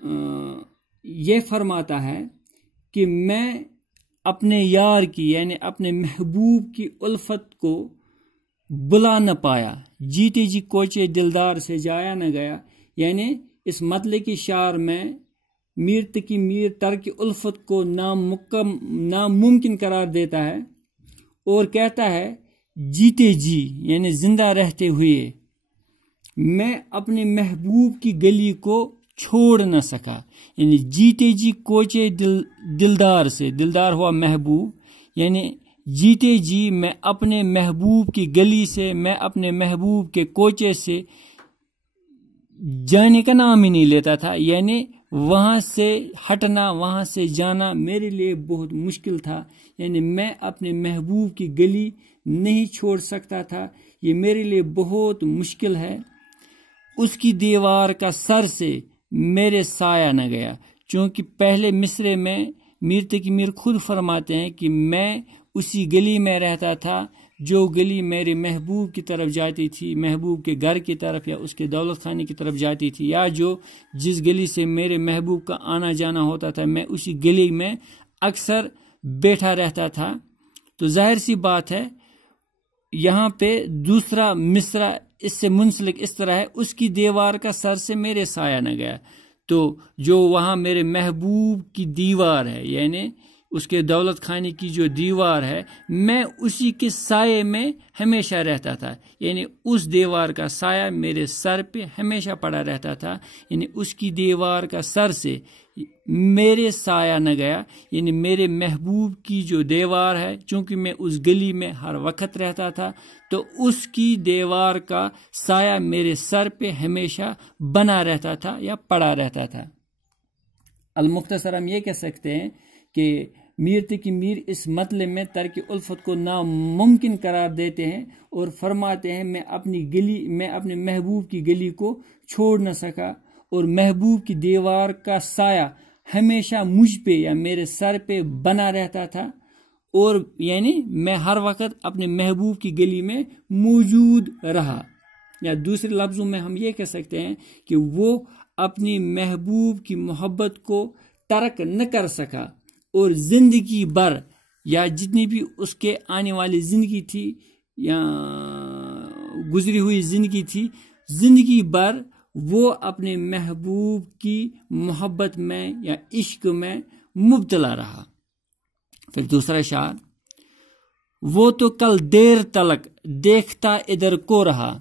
یہ فرماتا ہے کہ میں اپنے یار کی یعنی اپنے محبوب کی الفت کو بلا نہ پایا، جیتے جی کوچے دلدار سے جایا نہ گیا. یعنی اس مطلع کی شعر میں میر تقی میر ترک الفت کو ناممکن قرار دیتا ہے اور کہتا ہے جیتے جی یعنی زندہ رہتے ہوئے میں اپنے محبوب کی گلی کو چھوڑ نہ سکا. یعنی جیتے جی کوچے دلدار سے، دلدار ہوا محبوب، یعنی جیتے جی میں اپنے محبوب کی گلی سے، میں اپنے محبوب کے کوچے سے جانے کا نام ہی نہیں لیتا تھا. یعنی وہاں سے ہٹنا، وہاں سے جانا میرے لیے بہت مشکل تھا. یعنی میں اپنے محبوب کی گلی نہیں چھوڑ سکتا تھا، یہ میرے لیے بہت مشکل ہے. اس کی دیوار کا سر سے میرے سایہ نہ گیا. چونکہ پہلے مصرے میں میر تقی میر خود فرماتے ہیں کہ میں اسی گلی میں رہتا تھا جو گلی میرے محبوب کی طرف جاتی تھی، محبوب کے گھر کی طرف یا اس کے دولت خانے کی طرف جاتی تھی، یا جس گلی سے میرے محبوب کا آنا جانا ہوتا تھا میں اسی گلی میں اکثر بیٹھا رہتا تھا. تو ظاہر سی بات ہے یہاں پہ دوسرا مصرع اس سے منسلک اس طرح ہے، اس کی دیوار کا سر سے میرے سایہ نہ گیا. تو جو وہاں میرے محبوب کی دیوار ہے یعنی اس کے دولت خانے کی جو دیوار ہے، میں اسی کے سائے میں ہمیشہ رہتا تھا. یعنی اس دیوار کا سایہ میرے سر پہ ہمیشہ پڑا رہتا تھا. یعنی اس کی دیوار کا سر سے میرے سایہ نہ گیا. یعنی میرے محبوب کی جو دیوار ہے، چونکہ میں اس گلی میں ہر وقت رہتا تھا تو اس کی دیوار کا سایہ میرے سر پہ ہمیشہ بنا رہتا تھا یا پڑا رہتا تھا. المختصر ہم یہ کہہ سکتے ہیں کہ میر تقی میر اس مطلب میں ترک الفت کو ناممکن قرار دیتے ہیں اور فرماتے ہیں میں اپنے محبوب کی گلی کو چھوڑ نہ سکا اور محبوب کی دیوار کا سایہ ہمیشہ مجھ پہ یا میرے سر پہ بنا رہتا تھا، اور یعنی میں ہر وقت اپنے محبوب کی گلی میں موجود رہا. یا دوسرے لفظوں میں ہم یہ کہہ سکتے ہیں کہ وہ اپنی محبوب کی محبت کو ترک نہ کر سکا اور زندگی بھر یا جتنی بھی اس کے آنے والی زندگی تھی یا گزری ہوئی زندگی تھی، زندگی بھر وہ اپنے محبوب کی محبت میں یا عشق میں مبتلا رہا. پھر دوسرا شعر، وہ تو کل دیر تلک دیکھتا ادھر کو رہا،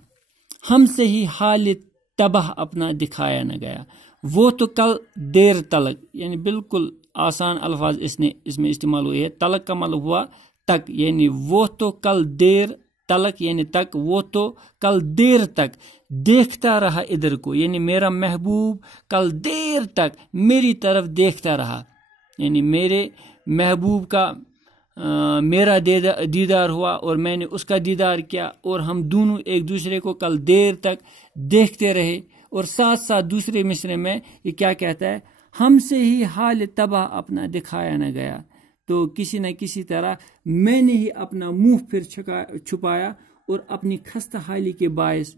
ہم سے ہی حال تباہ اپنا دکھایا نہ گیا. وہ تو کل دیر تلک یعنی بالکل آسان الفاظ اس میں استعمال ہوئے ہے. تلک کا مطلب ہوا تک، یعنی وہ تو کل دیر تلک یعنی تک، وہ تو کل دیر تک دیکھتا رہا ادھر کو، یعنی میرا محبوب کل دیر تک میری طرف دیکھتا رہا. یعنی میرے محبوب کا میرا دیدار ہوا اور میں نے اس کا دیدار کیا اور ہم دونوں ایک دوسرے کو کل دیر تک دیکھتے رہے. اور ساتھ ساتھ دوسرے مصرے میں یہ کیا کہتا ہے، ہم سے ہی حال تباہ اپنا دکھایا نہ گیا. تو کسی نہ کسی طرح میں نے ہی اپنا منہ پھر چھپایا اور اپنی خستہ حالی کے باعث،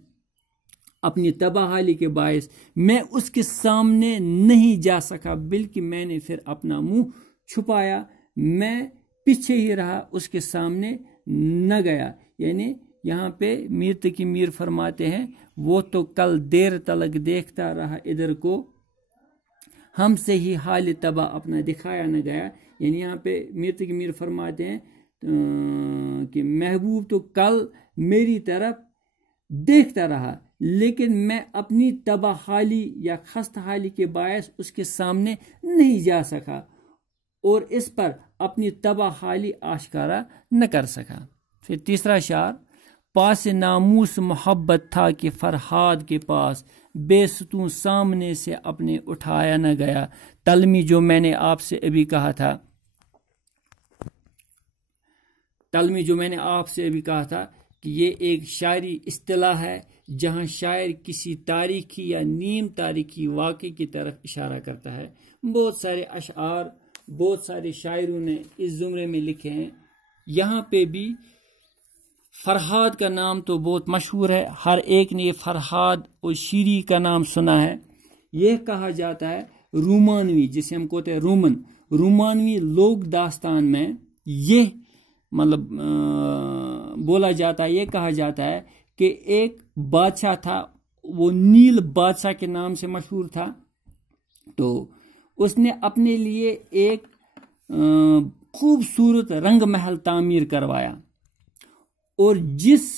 اپنی تباہ حالی کے باعث میں اس کے سامنے نہیں جا سکا، بلکہ میں نے پھر اپنا منہ چھپایا، میں پیچھے ہی رہا، اس کے سامنے نہ گیا. یعنی یہاں پہ میر تقی میر فرماتے ہیں وہ تو کل دیر تلک دیکھتا رہا ادھر کو، ہم سے ہی حال تباہ اپنا دکھایا نہ گیا. یعنی یہاں پہ میر تقی میر فرماتے ہیں کہ محبوب تو کل میری طرف دیکھتا رہا لیکن میں اپنی تباہ حالی یا خستہ حالی کے باعث اس کے سامنے نہیں جا سکا اور اس پر اپنی تباہ حالی آشکارا نہ کر سکا. پھر تیسرا شعر، پاس ناموس محبت تھا کہ فرہاد کے پاس، بے ستون سامنے سے اپنے اٹھایا نہ گیا. تلمی جو میں نے آپ سے ابھی کہا تھا کہ یہ ایک شاعری اصطلاح ہے جہاں شاعر کسی تاریخی یا نیم تاریخی واقعے کی طرف اشارہ کرتا ہے. بہت سارے اشعار بہت سارے شاعروں نے اس زمرے میں لکھے ہیں. یہاں پہ بھی فرہاد کا نام تو بہت مشہور ہے، ہر ایک نے فرہاد اور شیری کا نام سنا ہے. یہ کہا جاتا ہے رومانوی جسے ہم کہتے ہیں رومانوی لوک داستان میں یہ مطلب بولا جاتا ہے، یہ کہا جاتا ہے کہ ایک بادشاہ تھا، وہ نیل بادشاہ کے نام سے مشہور تھا، تو اس نے اپنے لیے ایک خوبصورت رنگ محل تعمیر کروایا، اور جس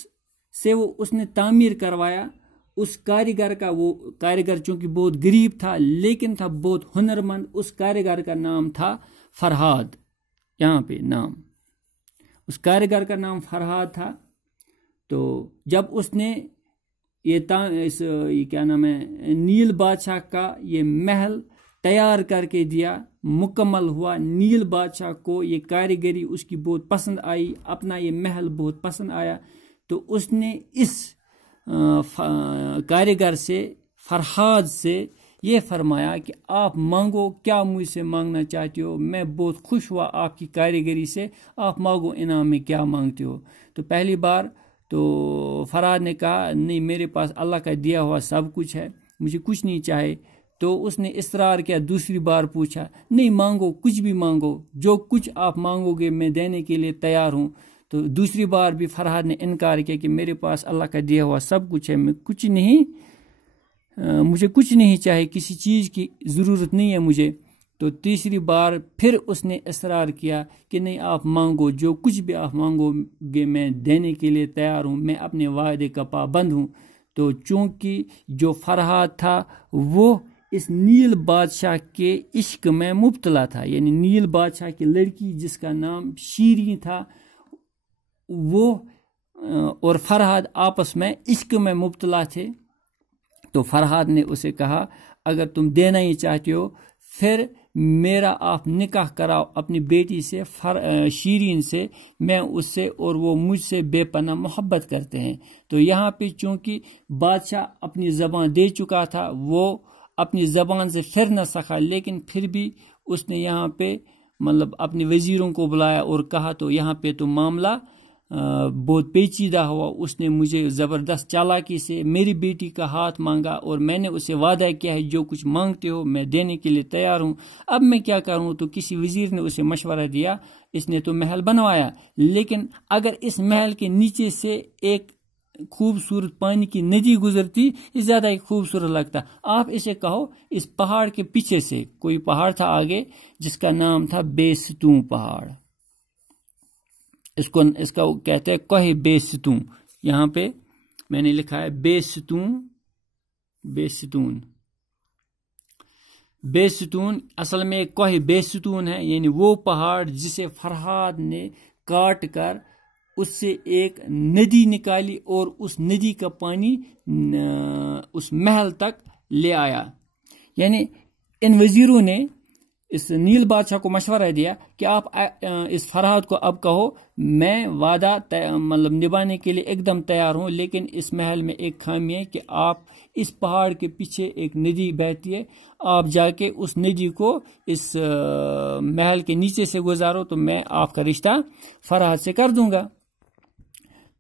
سے اس نے تعمیر کروایا اس کاریگر کا، وہ کاریگر چونکہ بہت غریب تھا لیکن تھا بہت ہنرمند، اس کاریگر کا نام تھا فرہاد، یہاں پہ نام اس کاریگر کا نام فرہاد تھا۔ تو جب اس نے یہ کیا نام ہے نیل بادشاہ کا یہ محل تیار کر کے دیا، مکمل ہوا، نیل بادشاہ کو یہ کاریگری اس کی بہت پسند آئی، اپنا یہ محل بہت پسند آیا، تو اس نے اس کاریگر سے فرہاد سے یہ فرمایا کہ آپ مانگو، کیا مجھ سے مانگنا چاہتے ہو، میں بہت خوش ہوا آپ کی کاریگری سے، آپ مانگو انعام میں کیا مانگتے ہو۔ تو پہلی بار تو فرہاد نے کہا نہیں، میرے پاس اللہ کا دیا ہوا سب کچھ ہے، مجھے کچھ نہیں چاہے۔ تو اس نے اصرار کیا، دوسری بار پوچھا، نہیں مانگو، کچھ بھی مانگو، جو کچھ آپ مانگو گے میں دینے کے لیے تیار ہوں۔ تو دوسری بار بھی فرہاد نے انکار کیا کہ میرے پاس اللہ کا دیا ہوا سب کچھ ہے، مجھے کچھ نہیں چاہے، کسی چیز کی ضرورت نہیں ہے مجھے۔ تو تیسری بار پھر اس نے اصرار کیا کہ نہیں، آپ مانگو، جو کچھ بھی آپ مانگو گے میں دینے کے لیے تیار ہوں، میں اپنے وعدے کا پابند ہوں۔ تو چونکہ جو فرہاد تھا وہ اس نیل بادشاہ کے عشق میں مبتلا تھا، یعنی نیل بادشاہ کی لڑکی جس کا نام شیریں تھا، وہ اور فرہاد آپس میں عشق میں مبتلا تھے۔ تو فرہاد نے اسے کہا اگر تم دینا ہی چاہتے ہو پھر میرا آپ نکاح کراؤ اپنی بیٹی سے، شیریں سے، میں اس سے اور وہ مجھ سے بے پناہ محبت کرتے ہیں۔ تو یہاں پہ چونکہ بادشاہ اپنی زبان دے چکا تھا، وہ اپنی زبان سے پھر نہ سکا، لیکن پھر بھی اس نے یہاں پہ مطلب اپنے وزیروں کو بلایا اور کہا، تو یہاں پہ تو معاملہ بہت پیچیدہ ہوا، اس نے مجھے زبردست چالاکی سے میری بیٹی کا ہاتھ مانگا اور میں نے اسے وعدہ کیا ہے جو کچھ مانگتے ہو میں دینے کے لیے تیار ہوں، اب میں کیا کروں؟ تو کسی وزیر نے اسے مشورہ دیا، اس نے تو محل بنوایا لیکن اگر اس محل کے نیچے سے ایک خوبصورت پانی کی ندی گزرتی یہ زیادہ ہی خوبصورت لگتا، آپ اسے کہو اس پہاڑ کے پیچھے سے، کوئی پہاڑ تھا آگے جس کا نام تھا بے ستون پہاڑ، اس کا کہتے ہیں کوہ بے ستون، یہاں پہ میں نے لکھا ہے بے ستون اصل میں کوہ بے ستون ہے، یعنی وہ پہاڑ جسے فرہاد نے کاٹ کر اس سے ایک ندی نکالی اور اس ندی کا پانی اس محل تک لے آیا۔ یعنی ان وزیروں نے اس نیل بادشاہ کو مشورہ دیا کہ آپ اس فرہاد کو اب کہو میں وعدہ مطلب نبھانے کے لیے ایک دم تیار ہوں، لیکن اس محل میں ایک خامی ہے کہ آپ اس پہاڑ کے پیچھے ایک ندی بہتی ہے، آپ جا کے اس ندی کو اس محل کے نیچے سے گزارو تو میں آپ کا رشتہ فرہاد سے کر دوں گا۔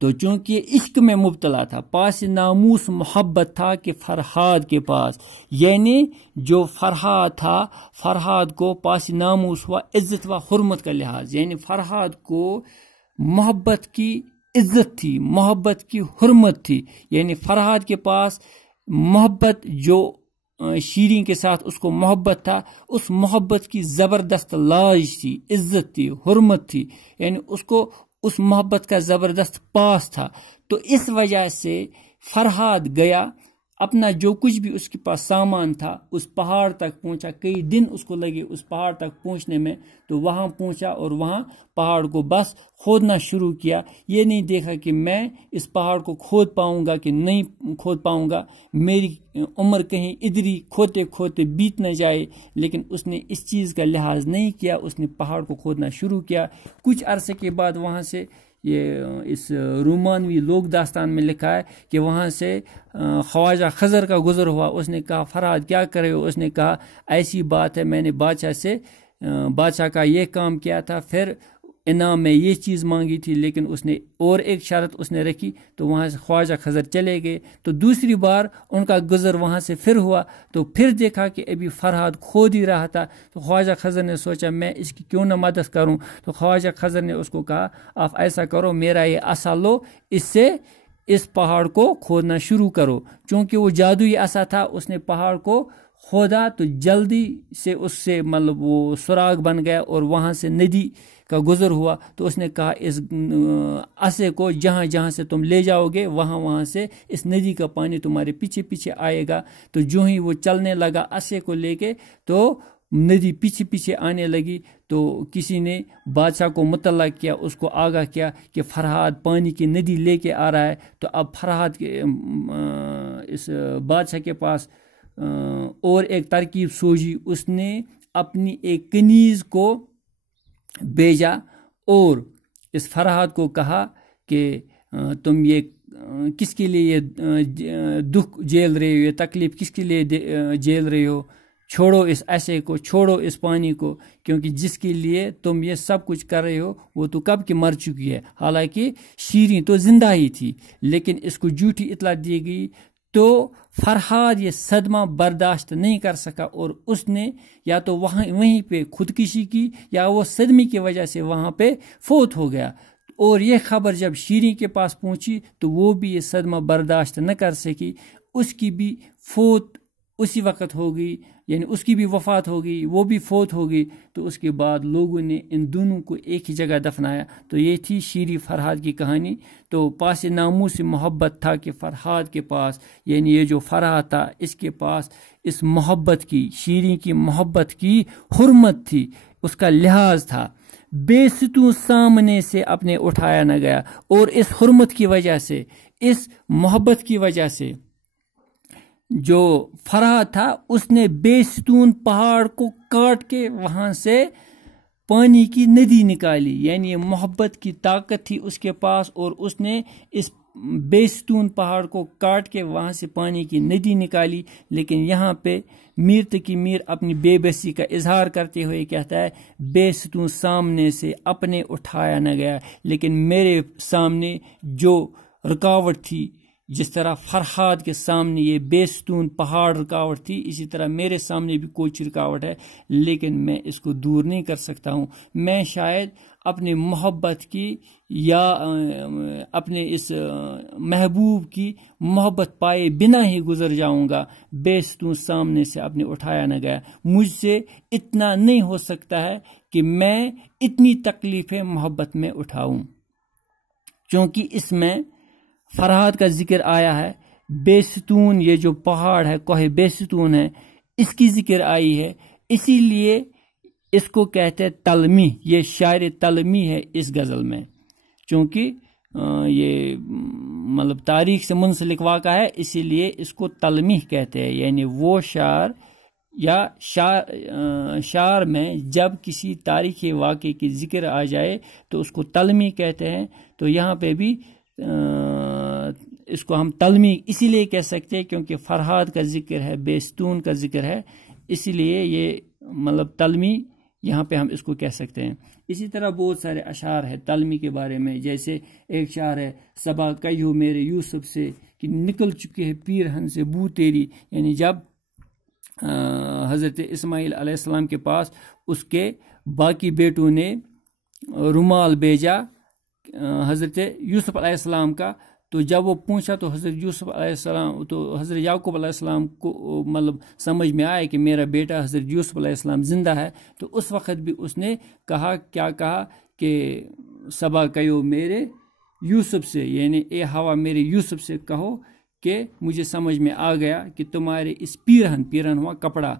تو چونکہ عشق میں مبتلا تھا، پاس ناموس محبت تھا کہ فرہاد کے پاس، یعنی جو فرہاد تھا، فرہاد کو پاس ناموس ہوا عزت و حرمت کا لحاظ، یعنی فرہاد کو محبت کی عزت تھی، محبت کی حرمت تھی، یعنی فرہاد کے پاس محبت جو شیریں کے ساتھ اس کو محبت تھا، اس محبت کی زبردست لاج تھی، عزت تھی، حرمت تھی، یعنی اس کو اس محبت کا زبردست پاس تھا۔ تو اس وجہ سے فرہاد گیا، اپنا جو کچھ بھی اس کے پاس سامان تھا اس پہاڑ تک پہنچا، کئی دن اس کو لگے اس پہاڑ تک پہنچنے میں، تو وہاں پہنچا اور وہاں پہاڑ کو بس کھودنا شروع کیا، یہ نہیں دیکھا کہ میں اس پہاڑ کو کھود پاؤں گا کہ نہیں کھود پاؤں گا، میری عمر کہیں ادھری کھوتے کھوتے بیت نہ جائے، لیکن اس نے اس چیز کا لحاظ نہیں کیا، اس نے پہاڑ کو کھودنا شروع کیا۔ کچھ عرصے کے بعد وہاں سے یہ اس رومانوی لوک داستان میں لکھا ہے کہ وہاں سے خواجہ خضر کا گزر ہوا، اس نے کہا فرہاد کیا کرے ہو؟ اس نے کہا ایسی بات ہے، میں نے بادشاہ کا یہ کام کیا تھا، پھر انعام میں یہ چیز مانگی تھی، لیکن اس نے اور ایک شرط اس نے رکھی، تو وہاں سے خواجہ خضر چلے گئے۔ تو دوسری بار ان کا گزر وہاں سے پھر ہوا، تو پھر دیکھا کہ ابھی فرہاد کھود ہی رہا تھا، تو خواجہ خضر نے سوچا میں اس کی کیوں نہ مدد کروں۔ تو خواجہ خضر نے اس کو کہا آپ ایسا کرو، میرا یہ عصا لو، اس سے اس پہاڑ کو کھودنا شروع کرو۔ چونکہ وہ جادوئی عصا تھا، اس نے پہاڑ کو کھودا تو جلدی سے اس سے مطلب وہ سراغ بن گیا اور وہاں سے ندی کا گزر ہوا۔ تو اس نے کہا اس عصے کو جہاں جہاں سے تم لے جاؤ گے وہاں سے اس ندی کا پانی تمہارے پیچھے پیچھے آئے گا۔ تو جو ہی وہ چلنے لگا عصے کو لے کے، تو ندی پیچھے پیچھے آنے لگی۔ تو کسی نے بادشاہ کو مطلع کیا، اس کو آگاہ کیا کہ فرہاد پانی کی ندی لے کے آ رہا ہے۔ تو اب فرہاد کے اس بادشاہ کے پاس اور ایک ترکیب سوچی، اس نے اپنی ایک کنیز کو بھیجا اور اس فرہاد کو کہا کہ تم یہ کس کے لیے یہ دکھ جھیل رہے ہو، یہ تکلیف کس کے لیے جھیل رہے ہو، چھوڑو اس عصے کو، چھوڑو اس پانی کو، کیونکہ جس کے لیے تم یہ سب کچھ کر رہے ہو وہ تو کب کی مر چکی ہے۔ حالانکہ شیریں تو زندہ ہی تھی، لیکن اس کو جھوٹی اطلاع دی گئی۔ تو فرہاد یہ صدمہ برداشت نہیں کر سکا اور اس نے یا تو وہیں پہ خودکشی کی یا وہ صدمے کی وجہ سے وہاں پہ فوت ہو گیا۔ اور یہ خبر جب شیریں کے پاس پہنچی تو وہ بھی یہ صدمہ برداشت نہ کر سکی، اس کی بھی فوت اسی وقت ہو گئی، یعنی اس کی بھی وفات ہو گئی، وہ بھی فوت ہو گئی۔ تو اس کے بعد لوگوں نے ان دونوں کو ایک ہی جگہ دفنایا۔ تو یہ تھی شیریں فرہاد کی کہانی۔ تو پاس ناموس سے محبت تھا کہ فرہاد کے پاس، یعنی یہ جو فرہاد تھا اس کے پاس اس محبت کی، شیریں کی محبت کی حرمت تھی، اس کا لحاظ تھا، بے ستوں سامنے سے اپنے اٹھایا نہ گیا۔ اور اس حرمت کی وجہ سے، اس محبت کی وجہ سے جو فرہاد تھا اس نے بے ستون پہاڑ کو کاٹ کے وہاں سے پانی کی ندی نکالی، یعنی یہ محبت کی طاقت تھی اس کے پاس، اور اس نے اس بے ستون پہاڑ کو کاٹ کے وہاں سے پانی کی ندی نکالی۔ لیکن یہاں پہ میر تقی میر اپنی بے بسی کا اظہار کرتے ہوئے کہتا ہے بے ستون سامنے سے اپنے اٹھایا نہ گیا، لیکن میرے سامنے جو رکاوٹ تھی، جس طرح فرہاد کے سامنے یہ بے ستون پہاڑ رکاوٹ تھی، اسی طرح میرے سامنے بھی کوئی رکاوٹ ہے، لیکن میں اس کو دور نہیں کر سکتا ہوں۔ میں شاید اپنی محبت کی یا اپنے اس محبوب کی محبت پائے بنا ہی گزر جاؤں گا، بے ستون سامنے سے اپنے اٹھایا نہ گیا۔ مجھ سے اتنا نہیں ہو سکتا ہے کہ میں اتنی تکلیفیں محبت میں اٹھاؤں، چونکہ اس میں فرہاد کا ذکر آیا ہے، بے ستون یہ جو پہاڑ ہے، کوہ بے ستون ہے، اس کی ذکر آئی ہے، اسی لیے اس کو کہتے ہیں تلمی، یہ شاعر تلمی ہے اس غزل میں، چونکہ یہ مطلب تاریخ سے منسلک واقعہ ہے، اسی لیے اس کو تلمی کہتے ہیں، یعنی وہ شعر یا شعر میں جب کسی تاریخی واقعے کی ذکر آ جائے تو اس کو تلمی کہتے ہیں۔ تو یہاں پہ بھی اس کو ہم تلمی اسی لیے کہہ سکتے ہیں کیونکہ فرہاد کا ذکر ہے، بے ستون کا ذکر ہے، اسی لیے یہ مطلب تلمی یہاں پہ ہم اس کو کہہ سکتے ہیں۔ اسی طرح بہت سارے اشعار ہیں تلمی کے بارے میں، جیسے ایک شعر ہے صبا کہیو میرے یوسف سے کہ نکل چکے ہے پیرہن سے بو تیری، یعنی جب حضرت اسماعیل علیہ السلام کے پاس اس کے باقی بیٹوں نے رومال بھیجا حضرت یوسف علیہ السلام کا، تو جب وہ پوچھا تو حضرت یوسف علیہ السلام تو حضرت یعقوب علیہ السلام کو مطلب سمجھ میں آئے کہ میرا بیٹا حضرت یوسف علیہ السلام زندہ ہے، تو اس وقت بھی اس نے کہا کیا کہا کہ صبا کہو میرے یوسف سے، یعنی اے ہوا میرے یوسف سے کہو کہ مجھے سمجھ میں آ گیا کہ تمہارے اس پیرہن ہوا کپڑا،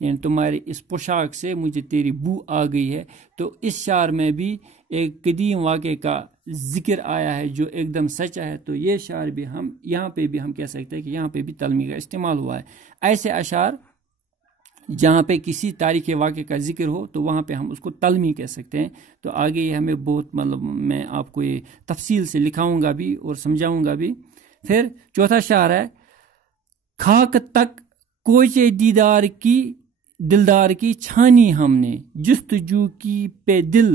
یعنی تمہاری اس پوشاک سے مجھے تیری بو آ گئی ہے۔ تو اس شعر میں بھی ایک قدیم واقعے کا ذکر آیا ہے جو ایک دم سچا ہے، تو یہ شعر بھی ہم یہاں پہ بھی ہم کہہ سکتے ہیں کہ یہاں پہ بھی تلمی کا استعمال ہوا ہے۔ ایسے اشعار جہاں پہ کسی تاریخی واقعے کا ذکر ہو تو وہاں پہ ہم اس کو تلمی کہہ سکتے ہیں۔ تو آگے یہ ہمیں بہت مطلب میں آپ کو یہ تفصیل سے لکھاؤں گا بھی اور سمجھاؤں گا بھی۔ پھر چوتھا شعر ہے خاک تک کوچے دلدار کی چھانی ہم نے، جستجو کی پہ دل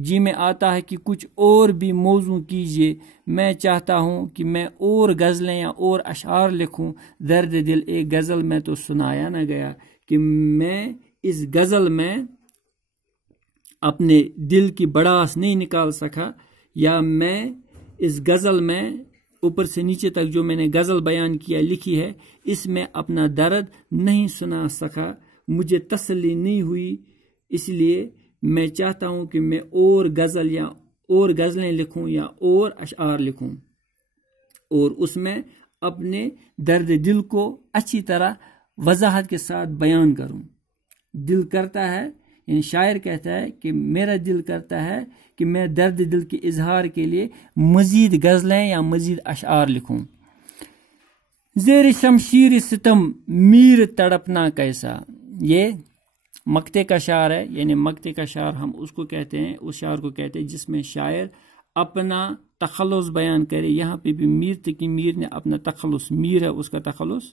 جی میں آتا ہے کہ کچھ اور بھی موضوع کیجیے، میں چاہتا ہوں کہ میں اور غزلیں یا اور اشعار لکھوں، درد دل ایک غزل میں تو سنایا نہ گیا، کہ میں اس غزل میں اپنے دل کی بڑاس نہیں نکال سکا، یا میں اس غزل میں اوپر سے نیچے تک جو میں نے غزل بیان کیا لکھی ہے، اس میں اپنا درد نہیں سنا سکا، مجھے تسلی نہیں ہوئی، اس لیے میں چاہتا ہوں کہ میں اور غزل یا اور غزلیں لکھوں یا اور اشعار لکھوں، اور اس میں اپنے درد دل کو اچھی طرح وضاحت کے ساتھ بیان کروں۔ دل کرتا ہے، یعنی شاعر کہتا ہے کہ میرا دل کرتا ہے کہ میں درد دل کے اظہار کے لیے مزید غزلیں یا مزید اشعار لکھوں۔ زیر شمشیر ستم میر تڑپنا کیسا، یہ مقطع کا شعر ہے، یعنی مقطع کا شعر ہم اس کو کہتے ہیں، اس شعر کو کہتے ہیں جس میں شاعر اپنا تخلص بیان کرے۔ یہاں پہ بھی میر تقی میر نے اپنا تخلص، میر ہے اس کا تخلص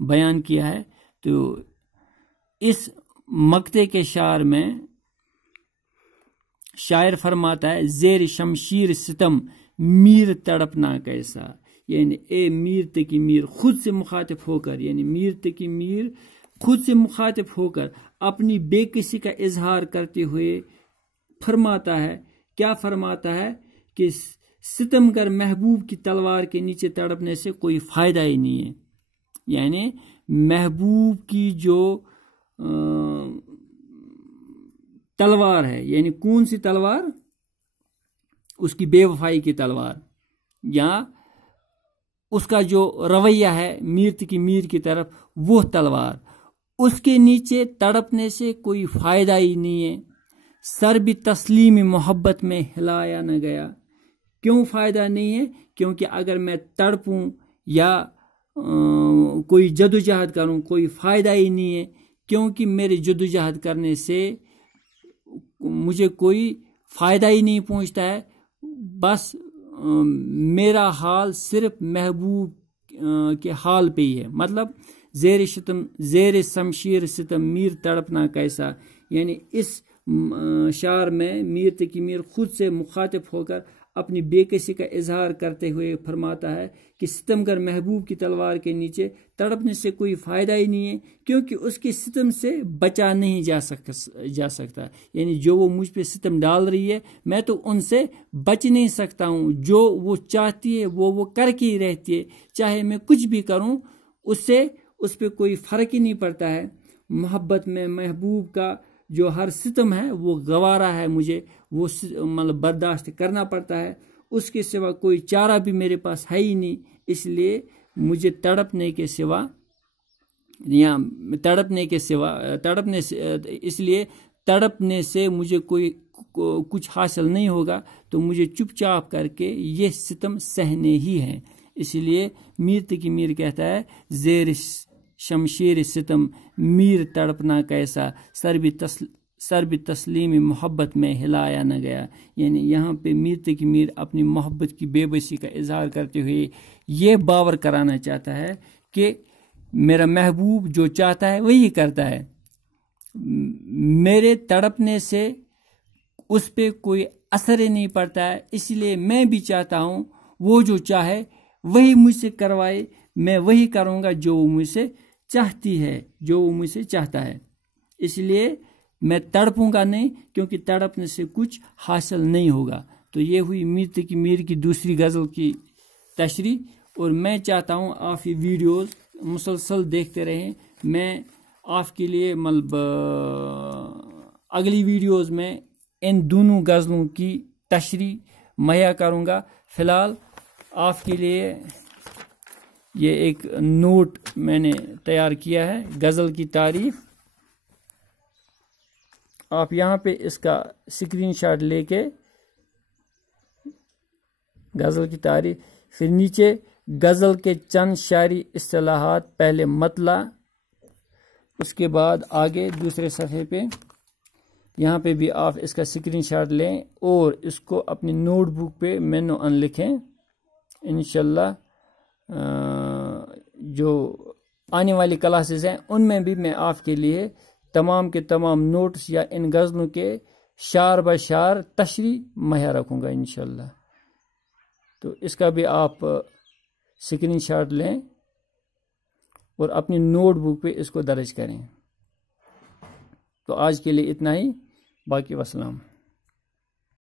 بیان کیا ہے۔ تو اس مقطع کے شعر میں شاعر فرماتا ہے زیر شمشیر ستم میر تڑپنا کیسا، یعنی اے میر تقی میر خود سے مخاطب ہو کر، یعنی میر تقی میر خود سے مخاطب ہو کر اپنی بے کسی کا اظہار کرتے ہوئے فرماتا ہے، کیا فرماتا ہے کہ ستمگر محبوب کی تلوار کے نیچے تڑپنے سے کوئی فائدہ ہی نہیں ہے، یعنی محبوب کی جو تلوار ہے، یعنی کون سی تلوار؟ اس کی بے وفائی کی تلوار، یا اس کا جو رویہ ہے میر تقی میر کی طرف، وہ تلوار، اس کے نیچے تڑپنے سے کوئی فائدہ ہی نہیں ہے، سر بھی تسلیم محبت میں ہلایا نہ گیا۔ کیوں فائدہ نہیں ہے؟ کیونکہ اگر میں تڑپوں یا کوئی جدوجہد کروں کوئی فائدہ ہی نہیں ہے، کیونکہ میرے جدوجہد کرنے سے مجھے کوئی فائدہ ہی نہیں پہنچتا ہے، بس میرا حال صرف محبوب کے حال پہ ہی ہے۔ مطلب زیر شمشیر ستم میر تڑپنا کیسا، یعنی اس شعر میں میر تقی میر خود سے مخاطب ہو کر اپنی بے کسی کا اظہار کرتے ہوئے فرماتا ہے کہ ستمگر محبوب کی تلوار کے نیچے تڑپنے سے کوئی فائدہ ہی نہیں ہے، کیونکہ اس کے ستم سے بچا نہیں جا سکتا، یعنی جو وہ مجھ پہ ستم ڈال رہی ہے میں تو ان سے بچ نہیں سکتا ہوں، جو وہ چاہتی ہے وہ کر کے ہی رہتی ہے، چاہے میں کچھ بھی کروں اس پہ کوئی فرق ہی نہیں پڑتا ہے۔ محبت میں محبوب کا جو ہر ستم ہے وہ گوارا ہے، مجھے وہ مطلب برداشت کرنا پڑتا ہے، اس کے سوا کوئی چارہ بھی میرے پاس ہے ہی نہیں، اس لیے مجھے تڑپنے سے مجھے کوئی کچھ حاصل نہیں ہوگا، تو مجھے چپ چاپ کر کے یہ ستم سہنے ہی ہیں۔ اس لیے میر تقی میر کہتا ہے زیر شمشیر ستم میر تڑپنا کیسا، سر بھی تسلیم محبت میں ہلایا نہ گیا، یعنی یہاں پہ میر تقی میر اپنی محبت کی بے بسی کا اظہار کرتے ہوئے یہ باور کرانا چاہتا ہے کہ میرا محبوب جو چاہتا ہے وہی کرتا ہے، میرے تڑپنے سے اس پہ کوئی اثر ہی نہیں پڑتا ہے، اس لیے میں بھی چاہتا ہوں وہ جو چاہے وہی مجھ سے کروائے، میں وہی کروں گا جو وہ مجھ سے چاہتی ہے، جو وہ مجھ سے چاہتا ہے، اس لیے میں تڑپوں گا نہیں، کیونکہ تڑپنے سے کچھ حاصل نہیں ہوگا۔ تو یہ ہوئی میر تقی میر کی دوسری غزل کی تشریح، اور میں چاہتا ہوں آپ یہ ویڈیوز مسلسل دیکھتے رہیں، میں آپ کے لیے مطلب اگلی ویڈیوز میں ان دونوں غزلوں کی تشریح مہیا کروں گا۔ فی الحال آپ کے لیے یہ ایک نوٹ میں نے تیار کیا ہے غزل کی تعریف، آپ یہاں پہ اس کا اسکرین شاٹ لے کے غزل کی تعریف، پھر نیچے غزل کے چند شعری اصطلاحات، پہلے مطلع، اس کے بعد آگے دوسرے صفحے پہ یہاں پہ بھی آپ اس کا اسکرین شاٹ لیں اور اس کو اپنی نوٹ بک پہ مینو ان لکھیں۔ انشاءاللہ جو آنے والی کلاسز ہیں ان میں بھی میں آپ کے لیے تمام کے تمام نوٹس یا ان غزلوں کے شعر بہ شعر تشریح مہیا رکھوں گا انشاءاللہ. تو اس کا بھی آپ اسکرین شاٹ لیں اور اپنی نوٹ بک پہ اس کو درج کریں. تو آج کے لیے اتنا ہی، باقی وسلام.